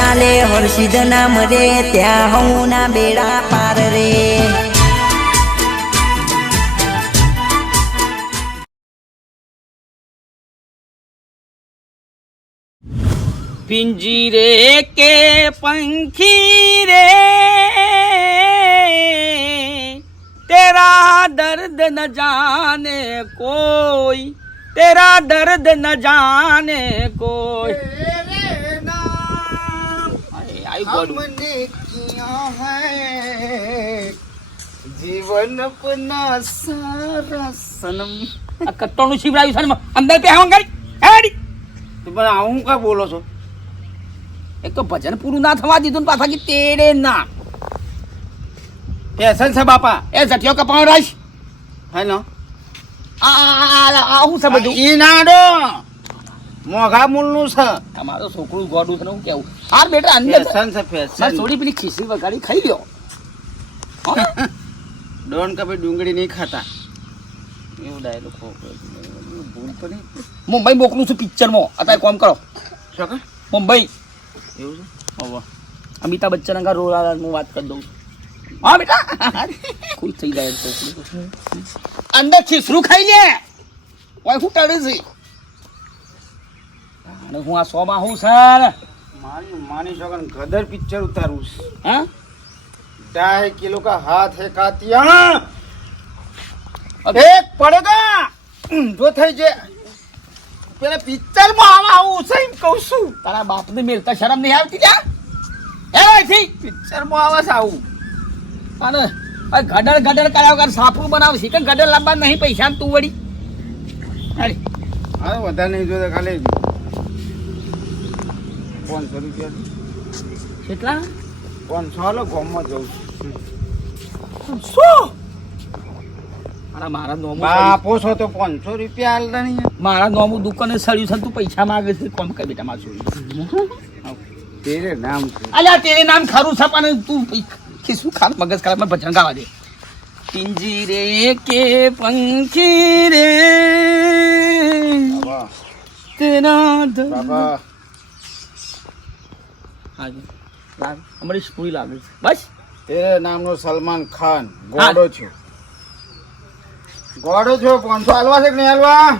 ચાલે હર્ષિદ નામ રે ત્યાં હું ના બેડા પાર રે पिंजीरे के पंखी रे तेरा दर्द न जाने कोई तेरा दर्द न जाने कोई अरे, आई गॉड. हमने किया है जीवन अपना सारा सनम આ કટ્ટોનું શિવરાયું છે ને અંદર પે હવા ગાડી હેડી તો પણ આવું કા બોલો છો એક તો ભજન પૂરું ના થવા દીધું ને પાછા કે તેરે ના ફેશન છે બાપા એ જટિયો કપાવ રાશ હે નો આ આ આ આ હું છે બધું ઈ નાડો મોઘા મૂળનું છે તમારો છોકરું ગોડું છે ને હું કેવું હાર બેટા અંદર ફેશન છે ફેશન થોડી પેલી ખીસી વગાડી ખાઈ લ્યો? ડોન કપે ડુંગળી નહીં ખાતા. એવું ડાયલોગ ભૂલ તો નહીં મુંબઈ મોકલું છું પિક્ચરમાં અત્યારે કોમ કરો. શું મુંબઈ. એવું છે? હવે. અમિતાભ બચ્ચન અંગા રોલ હું વાત કરી દઉં. હા બેટા? ખુશ થઈ જાય અંદર ખીસરું ખાઈ લે. ઓય હું ટળે છે. હું આ સોમાં હું સર. મારી માની સોગન ગદર પિક્ચર ઉતારું છે. હા? ડાય કિલો કા હાથ હે કાતિયા અરે પડેગા. ઊંધો થઈ જે. પેલા પિક્ચરમાં આવા આવું છે એમ કહું છું. તારા બાપ ને મેલતા શરમ નહીં આવતી ત્યાં એ થી પિક્ચરમાં આવા છે આવું. અને ગડર ગડર કર્યા વગર સાપરું બનાવશે. કે ગડર લાંબા નહીં પૈસા તું વળી? અરે વધારે નહીં જોતા ખાલી પાંચસો રૂપિયા. કેટલા? પાંચસો હાલો ગોમમાં જવું શું મારા મારા નોમું બાપો છો તો પાંચસો રૂપિયા હાલતા નહીં મારા નોમું દુકાને સળ્યું છે તું પૈસા માંગે છે કોમ કર બેટા મારું તેરે નામ અલ્યા તેરે નામ ખરું છે પણ તું કે શું ખાર મગજ મને ભજન ગાવા દે. પિંજીરે કે પંખી રે તેના બાબા. લાગ. અમારી સ્કૂલ લાગે છે. બસ. એ નામનો સલમાન ખાન. ગોડો છે. ગોડો છો પાંચસો હાલવા છે કે નહીં હાલવા?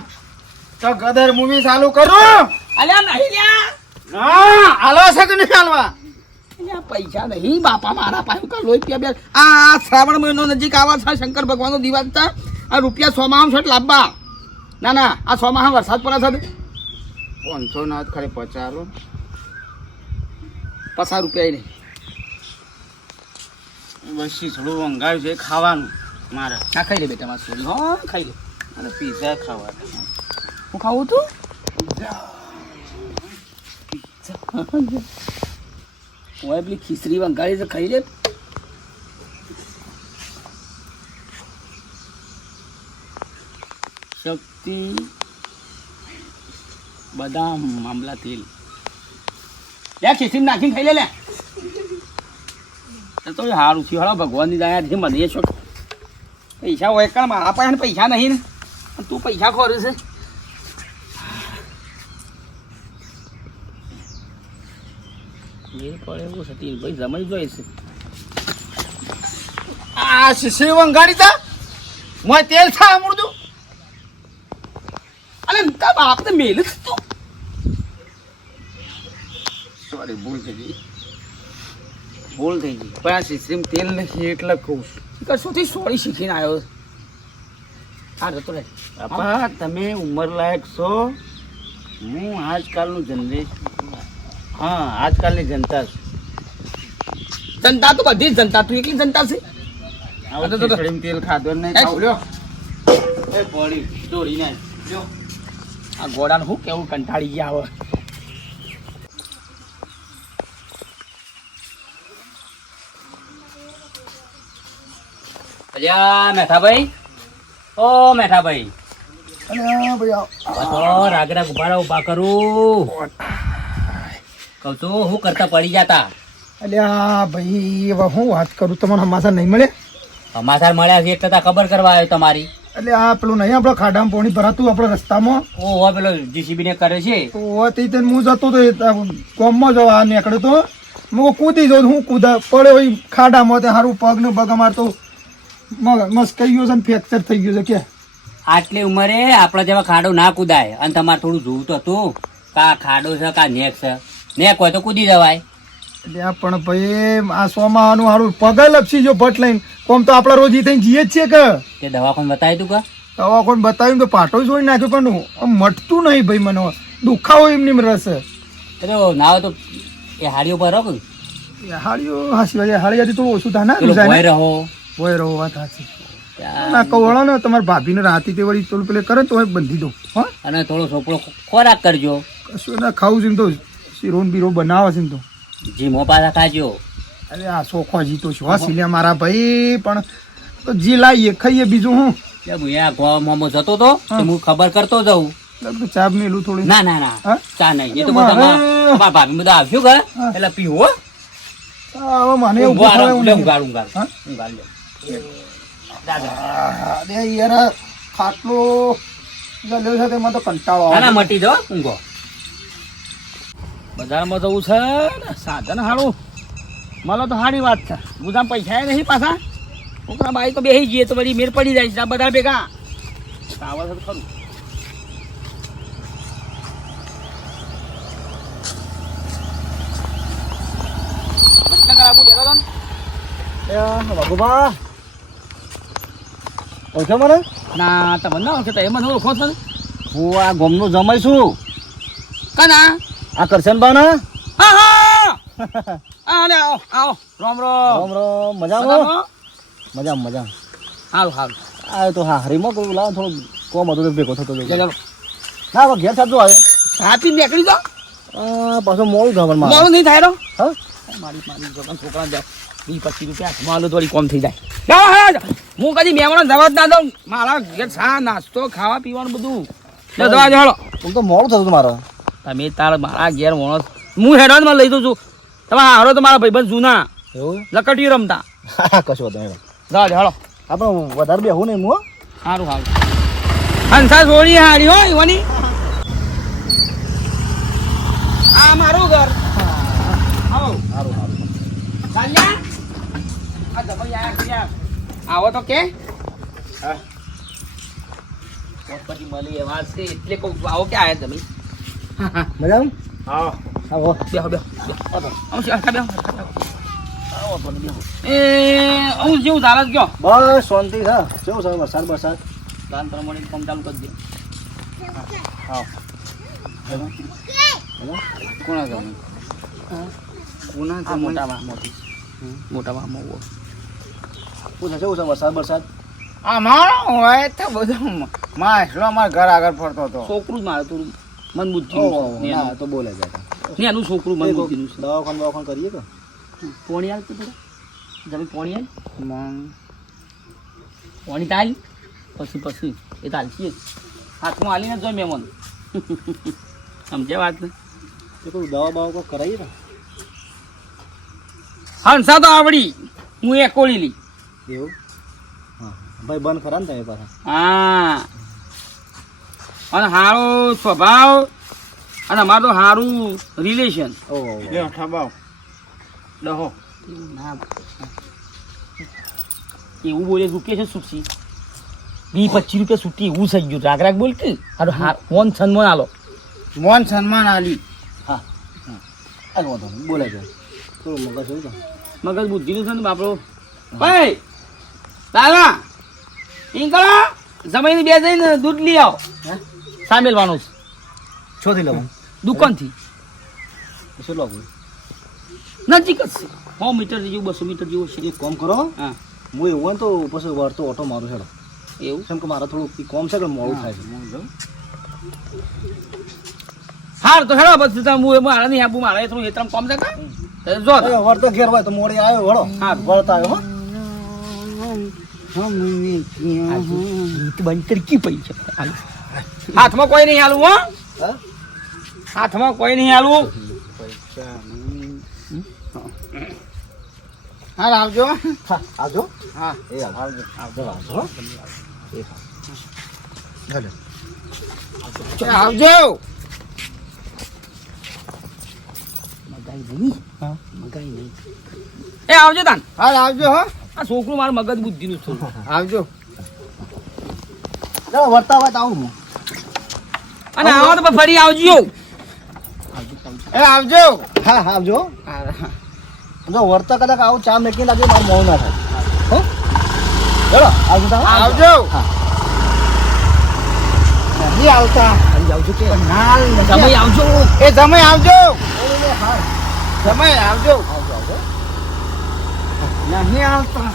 તો ગદર મૂવી ચાલુ કરું. અલ્યા નહીં લ્યા. હા હાલવા છે કે નહીં હાલવા? પૈસા નહીં. બાપા મારા પાસે કા લોહી પીયા બે આ શ્રાવણ મહિનો નજીક આવા છે શંકર ભગવાનનો દિવસ છે. આ રૂપિયા સોમાં છે લાવવા ના ના આ સોમાં વરસાદ પડે છે. પાંચસો ના ખરે પચાસ પચાસ રૂપિયા નહીં બસી થોડું મંગાવ્યું છે ખાવાનું. મારે. ના ખાઈ લે બેટા મારે સોરી. હા ખાઈ લે. અને પીઝા ખાવા. હું ખાવું તું? હું પેલી ખીચડી વંગાળી છે ખાઈ લે. શક્તિ બદામ મામલા તેલ. લે ખીચડી નાખીને ખાઈ લે લે. તો સારું થયું. હાલો અરે તા બાપ તું. સોરી ભૂલ થઈ ગઈ. ભૂલ થઈ ગઈ. પણ આ તેલ નથી એટલે કહું છું. કશુંથી સોરી શીખીને આવ્યો હા જતો રે બાપા. તમે ઉંમર લાયક છો. હું આજકાલનું જનરેશન હા આજકાલની જનતા છું. જનતા તો બધી જનતા. તું એકલી જનતા છે? આવું તેલ ખાધો નહીં એ- એ દોડી નાખ લ્યો. આ ગોડાને શું કેવું કંટાળી ગયા હવે અલ્યા મેઠાભાઈ. ઓ મેઠાભાઈ. રાગરા ગુબ્બારા ઊભા કરું. કહું છું હું કરતા પડી જતા. અલ્યા ભાઈ હવે હું વાત કરું? તમને સમાચાર નહીં મળે? સમાચાર મળ્યા છે એટલે ખબર કરવા આવ્યો તમારી. એટલે આ પેલું નહીં આપણે ખાડામાં પાણી ભરાતું આપણે રસ્તામાં? ઓ હો પેલો જીસીબી ને કરે છે. હોવાથી તે હું જતો તો કોમમાં જવા નીકળ્યો તો. હું કૂદી જાઉં હું કૂદા પડ્યો ખાડામાં તે સારું પગ ને પગ અમાર તો મસ્કાઈ ગયો છે ને ફ્રેક્ચર થઈ ગયું છે કે? આટલી ઉંમરે આપણા જેવા ખાડો ના કુદાય. અને તમારે થોડું જોવું તો હતું કા ખાડો છે કા નેક છે? નેક હોય તો કૂદી જવાય. એટલે પણ ભાઈ આ સોમાનું સારું પગ લપસી જો ભટ લઈને. કોમ તો આપણા રોજ થઈને જીએ જ છે કે? તે દવાખાને બતાવી તું કા? દવા કોણ બતાવ્યું તો પાટો જોઈ નાખ્યો પણ મટતું નહીં ભાઈ મને. દુખાવો એમની રસ. એટલે ના તો એ હાડીઓ પર રહો હાડીઓ હાસી હાડી હાડી થોડું ઓછું થાય ને રહો. હોય રહો વાત ત્યાં ના કવળો ને તમારા ભાભીને રાતી તે વળી થોડું પેલે કરે તો એ બંધી દો. હા? અને થોડો સોપડો ખોરાક કરજો. કશું ના ખાવું છે તો શીરોન બીરો બનાવે છે તો. જીમો પાછા ખાજો. અરે આ સોખો જીતો છું. હા સિલિયા મારા ભાઈ પણ તો જી લાવીએ ખાઈએ બીજું હું? હું આ ગોવામાં જતો તો હું. ખબર કરતો જઉં. ચા મેલું થોડું. ના ના ના. ચા નહીં. એ તો બધા ભાભી બધા આવ્યું કે એટલે પીવો હવે મને એવું ઊંઘો આરામ, થયું અરે યાર ખાટલો ગલ્યો છે તેમાં તો કંટાળો ના ના મટી જાઓ ઊંઘો. બજારમાં જવું છે ને સાધન સારું મળો તો સારી વાત છે. ગુદામ પૈસા નહીં પાછા? છોકરા બાઈ તો બેસી જઈએ તો મેર પડી જાય છે બધા ભેગા. તો ખરું આબુ ડેરો તો ને? બાબુબા ઓળખો મને? ના તમે ના ઓળખે તો એમાં ઓળખો ને હું આ ગોમનો જમાઈ છું. કના? આ કરશનબા ના હા હા. હા આવો આવો. રોમ રોમ. રામ રામ. મજામાં? મજા મજામાં હારું હારું. આ તો હા હરીમાં કહું લાવ થોડું કોમ હતો ભેગો થતો. ચાલો. ના ઘેર સાચું આવે. હાથી નીકળી જાઓ. પાછો મોડું મારે. મોડું નહીં થાય હા? મારી મારી છોકરા જાય વીસ પચીસ રૂપિયા આલો થોડી કોમ થઈ જાય. હા, કદી મહેમાનો જવા જ ના દઉં. મારા ઘેર સા નાસ્તો ખાવા પીવાનું બધું. લે દવા જ હેડો તું તો મોડું થતું મારો. તમે તાર મારા ઘેર મોણો હું હેડવાનમાં લઈ દઉં છું. તમે હારો તો મારા ભાઈબંધ જૂના. એવું? લકટીઓ રમતા. કશો કશું હતું નહીં. જાઓ જ હેડો આપણે વધારે બેહું નહીં હું. સારું સારું હંસા સોની હારી હો ઈવાની આ મારું ઘર. આવો. સારું સારું ચાલ્યા આ જમાઈ આયા ક્યાં? આવો તો કે. હા. પછી મળી એ વાત છે એટલે કહું આવો કે આયા તમે? મેડમ હા. આવો. બેહો બેહો બેહો. આવો. છે, હરખા બેહો, હરખા આવો ભલે બેહો. એ હું જેવું ધારા ગયો બસ શાંતિ છે. કેવું છે વરસાદ વરસાદ? દાન પ્રમાણે કામ ચાલુ કરી દે. હા. કોના કોના મોટી શું છે શું વરસાદ વરસાદ અમારો હોય તો બધું માસલો અમારા ઘર આગળ ફરતો હતો છોકરું જ મારે થોડું મન બુદ્ધિ તો બોલે છે. એનું છોકરું મન બુદ્ધિનું છે. દવાખાન દવાખાન કરીએ કે પોણી હાલ તો તમે પોણી હાલ પોણી તાલ પછી પછી. એ તો હાલશી જ. હાથમાં હાલીને જોઈ મહેમાન. સમજ્યા વાત? ને એ કોઈ દવા બવા કરાવીએ ને. હંસા તો આવડી. હું એ કોળી લી એવું? હા. ભાઈ બંધ ખરા ને તમે પાછા. હા. અને સારો સ્વભાવ અને અમારું તો સારું રિલેશન ઓહો લ્યો, ઠબાવ ડહો. એવું બોલે રૂપિયા છે સુખસી બી પચીસ રૂપિયા છૂટી એવું થઈ ગયું. રાગ રાગ બોલ કે? હારું હા મોન સન્માન આલો. મોન સન્માન આલી. હા. વાંધો નહીં. બોલે જાય થોડું મગજ મગજ બુદ્ધિનું છે ને બાપરો ભાઈ! દાદા ઇંકળા જમાઈને બે જઈને દૂધ લઈ આવો. સામેલવાનું છે. છોથી લઉં. દુકાનથી. શું લાગુ? નજીક જ છે. સો મીટર જેવું બસો મીટર જેવું છે. એક કામ કરો. હા. હું એવું હોય તો પછી વળતો ઓટો મારું હેડો. એવું? કેમ કે મારે થોડું કોમ છે કે મોડું થાય છે. હાર તો હેડો પછી તમે હું મારા નહીં આપું મારા થોડું હેતરામ કોમ છે કાં? જો એ વળતો ઘેર હોય તો મોડી આવ્યો વળો. હા. વળતા આવ્યો હો. ગીત બંધ કરી કી પૈસા હાથમાં કોઈ નહીં હાલવું હો. હા? હાથમાં કોઈ નહીં હાલવું. હા આવજો. હા આવજો. હા. એ આવજો આવજો આવજો. આવજો. એ આવજો તાન. હા આવજો હો. આ છોકરું મારું મગજ બુદ્ધિનું છે. આવજો. વર્તા વાત આવું હું. અને આવો તો ફરી આવજો. એ આવજો. હા હા આવજો. જો વર્તા કદાચ આવું ચા મેકી લાગે મારું મોં ના થાય. હો? ચલો આવજો તમે? આવજો. નહીં આવતા. આવજો કે. ના તમે આવજો. એ તમે આવજો. તમે આવજો. નહીં આવતા.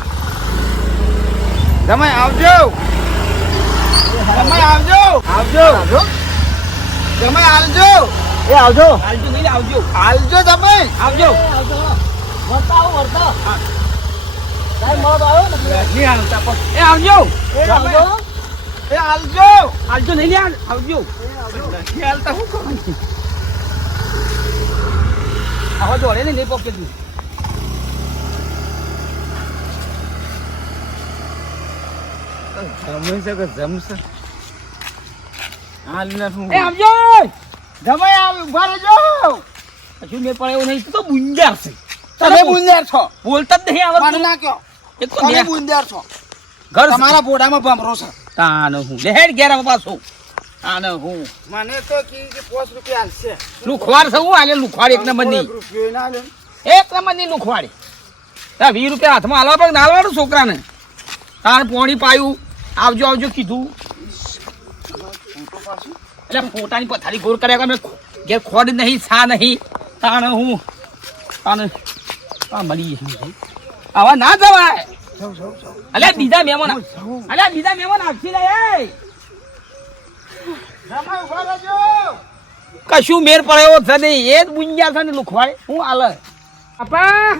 તમે આવજો. તમે આવજો. આવજો. તમે આવજો. એ આવજો. આવજો નહીં આવજો. આવજો તમે આવજો. વર્તા. આવો વર્તા ટાઈમ મળો આવ્યો નહીં આવતા પણ. એ આવજો. એ આવજો. એ આવજો. આવજો નહીં આવજો. નહીં હાલતા હું કરું આવો ને નહીં પોકેટ જમશે કે જમશે? હાલ ને શું? એ આવજો તમે આવ ઊભા રહેજો! કશું મેં પણ એવું નહીં તો બુંજાર છે. તમે બુંદેર છો. બોલતા જ નહીં આવડતું. ના કહો તમે બે- છો. ઘર તમારા બોડામાં ભમરો છે. તાનો હું. લેહેડ ઘેર પાછો. તાનો હું. મને તો કી કે પાંચ રૂપિયા હાલશે લુખવાડ છે હું આલે લુખવાડ એક નંબરની એક રૂપિયો ના લે એક નંબરની લુખવાડી. ત્યાં વીસ રૂપિયા હાથમાં હાલવા પડે નાલવાનું છોકરાને. તાર પોણી પાયું. આવજો આવજો કીધું. એટલે પોતાની પથારી ગોળ કર્યા અમે ઘેર ખોડ નહીં સા નહીં. તાણ હું. તાણ આ મળી આવા ના જવાય. અલ્યા બીજા મહેમાન અલ્યા બીજા મહેમાન આવશે લે કશું મેર પડે એવો છે નહીં. એ જ બુંજ્યા છે ને લુખવાય હું હાલે. અપા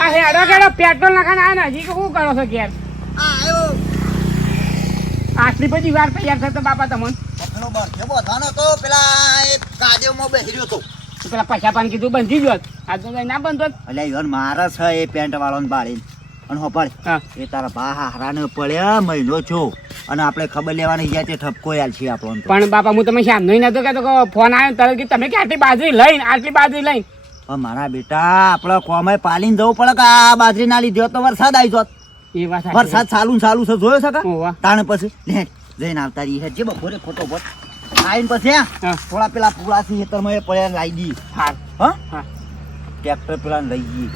આ હેડો કેડો પેટ્રોલ નાખાને આ નજીક શું કરો છો ઘેર? આટલી બધી વાર તૈયાર થતો બાપા તમને? તો પેલા પૈસા પાન કીધું બંધી ગયો આજ તો ના બંધો એટલે ઈવન મારા છે એ પેન્ટ વાળાને બાળીને. અને હોપાડ. એ તારા બા હારાને પડ્યા મહિનો છો. અને આપણે ખબર લેવાની જ્યાં તે ઠપકો યાલ છે આપણો પણ બાપા હું તમે શામ નહીં નતો કહેતો કે ફોન આવ્યો તરત કે તમે કે આટલી બાજરી લઈને આટલી બાજરી લઈને? મારા બેટા આપણે કોમે પાલીને જવું પડે કે આ બાજરી ના લીધી તો વરસાદ આવી જોત. એ વાત. વરસાદ ચાલુ ચાલુ છે જોયો છે કા? તાણે પછી લે જઈને આવતા રહી હે જે બપોરે ખોટો બોટ આવીને પછી. થોડા પેલા પુરાસી ખેતરમાં એ પડ્યા લાવી દી. હા. હા. ટ્રેક્ટર પેલા લઈ.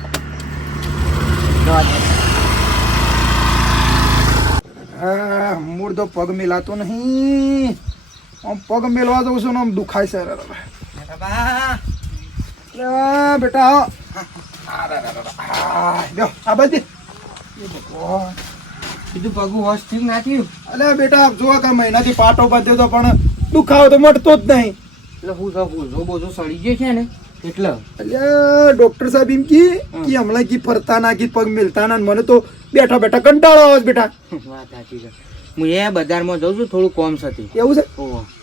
આ મૂળ તો પગ મિલાતો નહીં. આમ પગ મેલવા જઉં છું ને આમ દુખાય છે. બેટા. આ, આ બાજુ પગું હોશ ઠીક નાખ્યું? અલે બેટા જો કે મહિનાથી પાટો બાંધ્યો તો પણ દુખાવો તો મટતો જ નહીં. એટલે હું તો બોજો બોજો સડી ગયો છે ને એટલે. અલ્યા ડોક્ટર સાહેબ એમ કી કે હમણાં કી ફરતા ના કી પગ મિલતા ના મને તો બેઠા બેઠા કંટાળો આવે બેટા. વાત સાચી છે. હું એ બજારમાં જઉં છું થોડું કોમ હતી એવું છે?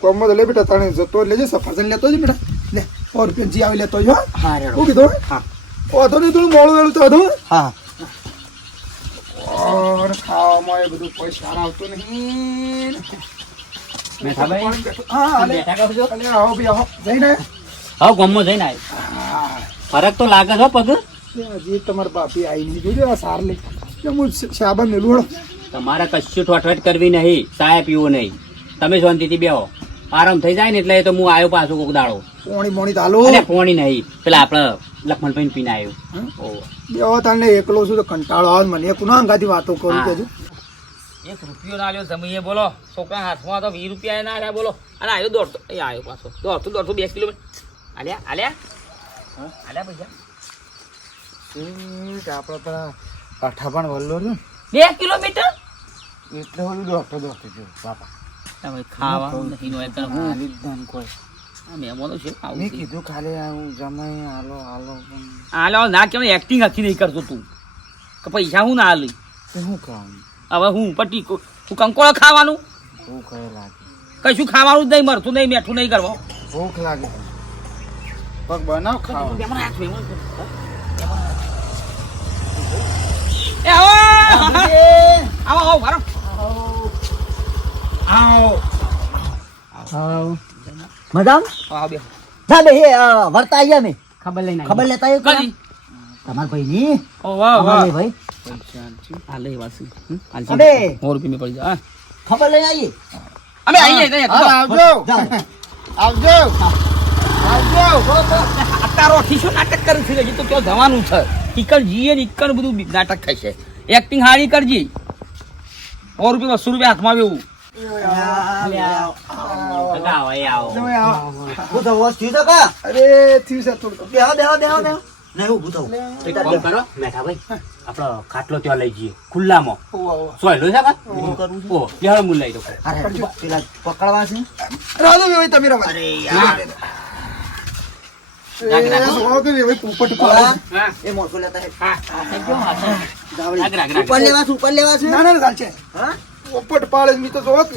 કોમમાં તો લે બેટા તને જતો લેજે સફરજન લેતો જ બેટા. લે સો રૂપિયા જી આવી લેતો જો હા. શું કીધું? હા. વાંધો નહીં થોડું મોડું વેળું તો હા. ખાવામાં એ બધું કોઈ સારા આવતું નહીં. ફરક તો લાગે છે પગ? હજી તમારા બાપી આવી નહીં જોજો આ સાર લઈ કે હું શાબા મેલું તમારે કશું ઠોઠવટ કરવી નહીં ચાય પીવો નહીં. તમે શાંતિથી બેહો. આરામ થઈ જાય ને એટલે તો હું આવ્યો પાછો કોક દાડો. પોણી મોણી તાલો પોણી નહીં. પેલા આપણે લખમણભાઈ પીને આવ્યો ઓહો. બેહો તને એકલો છું તો કંટાળો આવે મને. કુના અંગાથી વાતો કરું કે એક રૂપિયો ના લ્યો જમીએ બોલો. છોકરા હાથમાં તો વીસ રૂપિયા ના આવ્યા બોલો. અને આવ્યો દોડતો એ આવ્યો પાછો. દોડતો દોડતો બે કિલોમીટર. આલ્યા આલ્યા. આલ્યા પૈસા. આપણે પેલા કાઠા પણ વલ્લો રહ્યું બે કિલોમીટર? એટલે ઓલું દોડતો દોડતો જો બાપા. તમે ખાવા નહીં નો કોઈ. મહેમાનો છે આવું મેં. કીધું ખાલી હું જમાઈ હાલો હાલો પણ ના કેમ એક્ટિંગ આખી નહીં કરતો તું. કે પૈસા હું ના આલી? શું કામ હવે હું પટી હું કંકોળો ખાવાનું? ભૂખ લાગે. કશું ખાવાનું જ નહીં મરતું નહીં મેઠું નહીં કરવા. ભૂખ લાગે. પગ બનાવ ખાવા. એ આવો આવો આવો. મારો મજામ? આવ બે ના બે વર્તા આયા મેં. ખબર લઈને ખબર લેતા આવ્યો કરી તમારા ભાઈ ની? ઓ વાહ વાહ. ભાઈ. આ લે વાસી. છે. અબે. સો રૂપિયા મેં પડી જાય. ખબર લઈને આવીએ અમે આવીએ આવજો. આવજો. આવજો. તારો શું નાટક કરું છું? હજી તો ક્યાં જવાનું છે. ઈકણ જીએ ને ઈકણ બધું નાટક થશે. એક્ટિંગ હારી કરજી. સો રૂપિયા બસો રૂપિયા હાથમાં આવેવું ખાટલો ત્યાં લઈ જઈએ ખુલ્લામાં. સોયલો છે કા ઓ લઈ દો પેલા પકડવા છે રાધો તમે રવા. ઉપર લેવા છે ઉપર લેવા છે ના ના ના, ચાલશે હા પોપટ પાડે મી તો જોત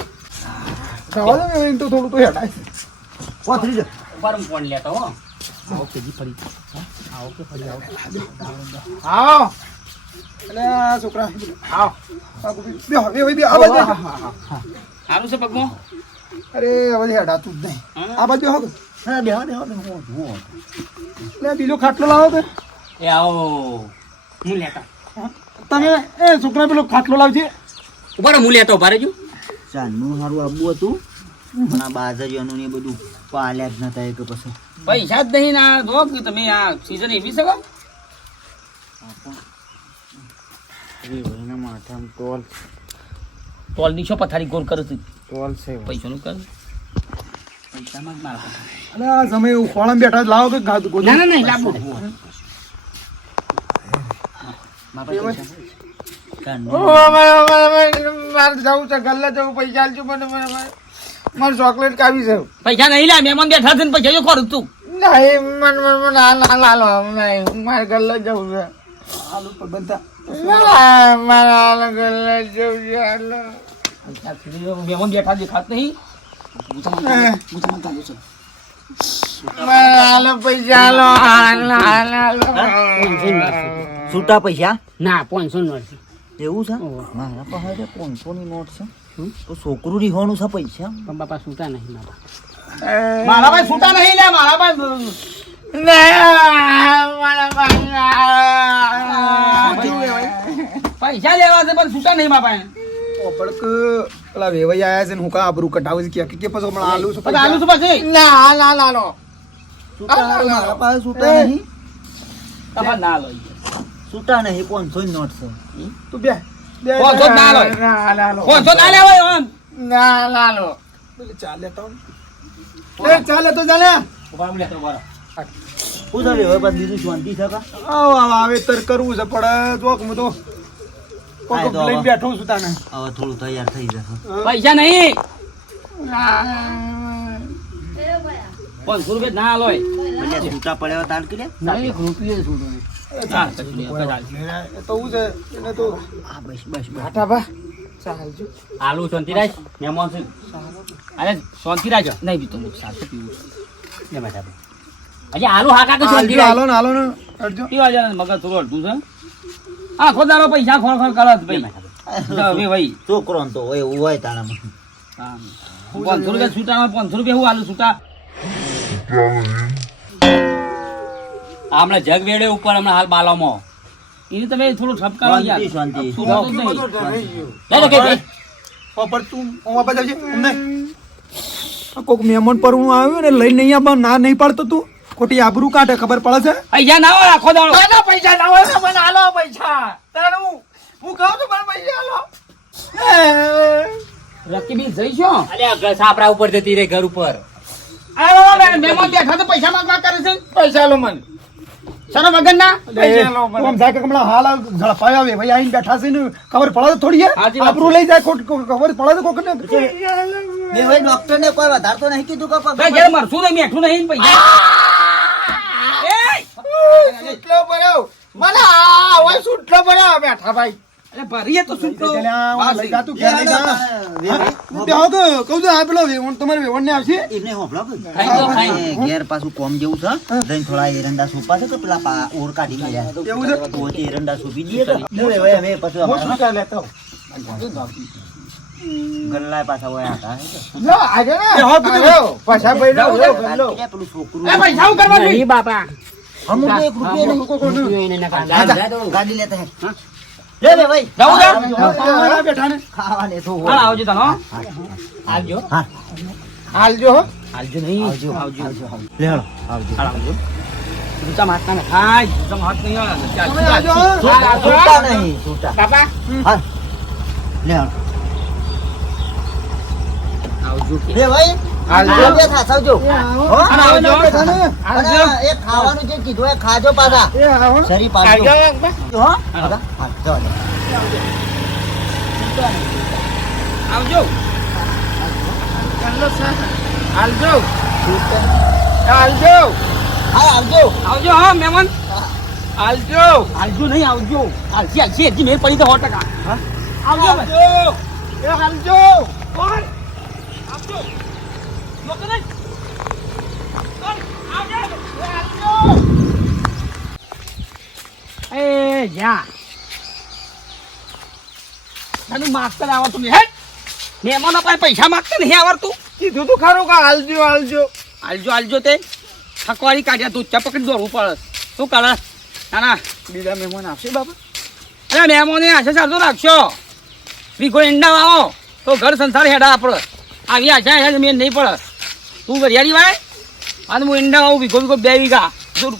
રવા દો તો થોડું તો હેડાય છે. પોતરી જો. ઉપર હું ફોન લેતો હો. આવો. એટલે આ છોકરા. આવો બે હવે આ બાજુ. બેહો. સારું છે પગમો? અરે હવે હેડાતું જ નહીં. આ બાજુ હવે હા બે હા બે હો હું હું એટલે બીજો ખાટલો લાવો કે એ આવો. હું લેતા. તમે એ છોકરા પેલો ખાટલો લાવજે. ઉપર હું લેતો ઊભા રહેજો. ચાંદનું સારું આબુ હતું. પણ આ બાજરીઓનું ને બધું પાલ્યા જ નતા એક કે પછી. પૈસા જ નહીં ના જો કે તમે આ સીઝન એવી શકો માથામાં ટોલ. ટોલની છો પથારી ગોળ કરું છું? ટોલ છે પૈસાનું કર? પૈસામાં જ મારા અને આ સમય એવું ખોળામાં બેઠા લાવો કે ગાદ ગોદ ના ના નહીં લાવો. ચાંદનું મારે જવું છે ગલ્લે જવું પૈસા આલજો મને મને ચોકલેટ કાવી છે. પૈસા નહીં લા મહેમાન બેઠા છે ને પૈસા જો ખોરું તું. નહીં મન મન મને હાલ લાલો નહીં. મારે ગલ્લે જવું છે. આલુ પર બનતા મારે હાલ ગલ્લે જવું છે હાલો. મહેમાન બેઠા દેખાત નહીં. છૂટા પૈસા ના પાંચસો નો એવું છે? મારા પાસે પાંચસો ની નોટ છે. તો છોકરું રીહોનું છે પૈસા? પણ બાપા સૂતા નહીં મારા મારા ભાઈ સૂતા નહીં લે મારા ભાઈ? પૈસા લેવા છે પણ સૂતા નહીં મારા ભાઈ ઓપડ પેલા વેવાઈ આયા છે ને હું કા આબરું કઢાવું છે કે કે પછી હમણાં આલુ છું પછી આલુ છું પછી? ના ના ના નો છૂટા મારા પાસે છૂટા નહીં. તમારે ના લો છૂટા નહીં પાંચસો ની નોટ છે તું બે. બે પાંચસો ના લો પાંચસો ના લેવાય આમ ના ના લો ચાલે તો. ચાલે ઊભા રહો. શું થયું હવે બસ બીજું શાંતિ છે કા? આવો આવો કરવું છે પડે જો મુ તો કોક તો લઈને. બેઠો છું તાને. હવે થોડું તૈયાર થઈ જશે. પૈસા નહીં. પાંચસો રૂપિયા ના. લોય છૂટા પડ્યા તાર કે એક રૂપિયો છૂટો તો તો આલુ શાંતિરાજ મહેમાન છે અરે શાંતિ રાખજો નહીં બી હું સાચું પીવું આલુ હાકા તો હાલજો, શાંતિરાજ હાલો ને હાલો ને અડજો પીવા જાય મગજ થોડું અડધું છે હા ખોદ પૈસા ખોર કરો ભાઈ છોકરો તો એવું હોય તારામાં હા. પાંચસો રૂપિયા છૂટા પાંચસો રૂપિયા હું આલુ છૂટા આ હમણાં જગ વેડે ઉપર હમણાં હાલ બાલામાં. એને તમે થોડું ઠપકારો યાર. શાંતિ. શાંતિ કોક મહેમાન પર હું આવ્યો ને લઈને અહીંયા ના નહીં પાડતો તું. ખોટી આબરૂ કાઢે ખબર પડે છે? પૈસા ના હોય આખો દાડો. ના પૈસા ના હોય મને હાલો પૈસા. તારે હું હું કહું છું મને પૈસા હાલો રકીબી જઈશો અલ્યા ઘર સાપરા ઉપર જતી રે ઘર ઉપર. બેઠા તો પૈસા માંગવા કરે છે. પૈસા લો મને. શરમ વગર ના મને. જાય કે હમણાં હાલ ઝડપાય આવે ભાઈ આઈને બેઠા છે ને ખબર પડે થોડી આપણું લઈ જાય ખોટ ખબર પડે તો કોક ને બે ભાઈ ડોક્ટર ને કોઈ વધાર તો નહીં કીધું કે ભાઈ ઘેર મરશું નહીં મેઠું નહીં પૈસા સુટલો પડ્યો. મને આ હોય સુટલો પડ્યો. બેઠા ભાઈ. અરે ભરીએ તો શું કહું? લઈ જા તું ઘેર લઈ જા. બેહો કહું છું આ પેલો વેવણ તમારે વેવણ ને આવશે? એમને હોભળો કે ખાઈ દો, ખાઈ. એ ઘેર પાછું કોમ જેવું છે જઈને થોડા એરંડા સોપા છે પેલા ઓર કાઢી મળ્યા એવું છે? તો એરંડા સોપી દઈએ કે લે ભાઈ પછી હું શું ચા લેતા? ગલ્લા પાછા હોય હતા હે આજે ને. આવ્યો. પાછા ભાઈ નો ગલ્લો. પેલું છોકરું એ પૈસા હું કરવા નહીં બાપા. અમુક એક રૂપિયો નહીં. રૂપિયો એને ના જા, કાઢ. જા, ગાડી લેતા હે. લે લે ભાઈ. જાઉં જા? ખાવાના બેઠા ને ખાવાને તો આવજો તને આવજો. હો. આવજો નહીં. આવજો આવજો આવજો. આવજો. લે આવજો. આવજો. જૂતા મારતા ને હાય જૂતા હાથ નહીં આવે. ચાલ ચાલ છૂટા છૂટા નહીં. છૂટા બાપા. હા. લે હાલો. આવજો બે ભાઈ હાલજો. આવજો સાચવજો. હો? આવજો અને એ ખાવાનું જે કીધું એ ખાજો પાછા એ આવો શરી આવજો પાડજો હો. આવજો હાલજો હાલજો હા આવજો આવજો હા મેમન આવજો આવજો નહીં આવજો આવજે આવજે હજી મેં પડી તો સો ટકા હા? આવજો આવજો એ હાલજો કોણ આવજો લોકો નહીં કોણ? આવજો. એ જા. તને માગતા આવડતું નહીં, હેટ. મહેમાનો પાસે પૈસા માગતા નહીં આવડતું. કીધું તું ખરું કે હાલજો હાલજો. હાલજો હાલજો તે. થકવાડી કાઢ્યા તું ચપકડી દોડવું પડે. શું કરે? ના ના. બીજા મહેમાન આવશે બાબા અરે મહેમાને આશા ચાલતો રાખશો. વીઘો ઈંડા આવો તો ઘર સંસાર હેડા આપણે આવી આશા હેડ મેં નહીં પડે. તું ઘરિયાળી ભાઈ? અને હું ઈંડા આવું વીઘો વીઘો બે વીઘા. દૂર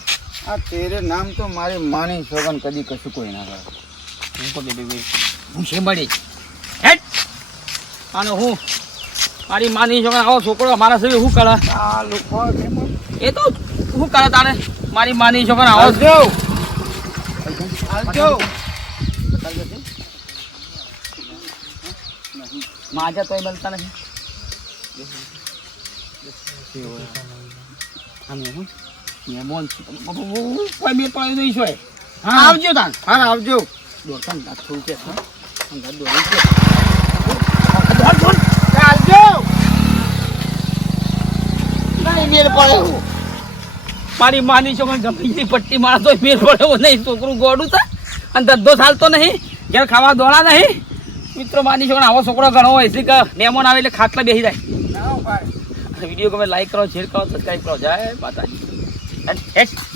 આ તેરે નામ તો મારી માની સોગન કદી કશું કોઈ ના કરે. હું પગે બે હું શેંબાડી હેટ! અને હું મારી માની છોકરા આવો છોકરો મારા સભ્ય શું કરે? આ લોકો એ તો શું કરે તારે? મારી માની છોગન આવો. જો આવજો માજા તો મળતા નથી? મહેમાન છે. કોઈ? હા. આવજો તાન હા આવજો દોડતા ને થોડું કે? અંદર દોડી છે. મારી માની છોકરી ગમે પટ્ટી મારા મેળ પડે નહીં છોકરું ગોડું છે, અને ધંધો ચાલતો નહીં, ઘેર ખાવા દોડા નહીં મિત્રો માની છોકરા આવો છોકરો ઘણો હોય છે કે મહેમાન આવે એટલે ખાટલા બેસી જાય વીડિયો ગમે લાઈક કરો શેર કરો સબસ્ક્રાઈબ કરો જય માતાજી એન્ડ હેટ.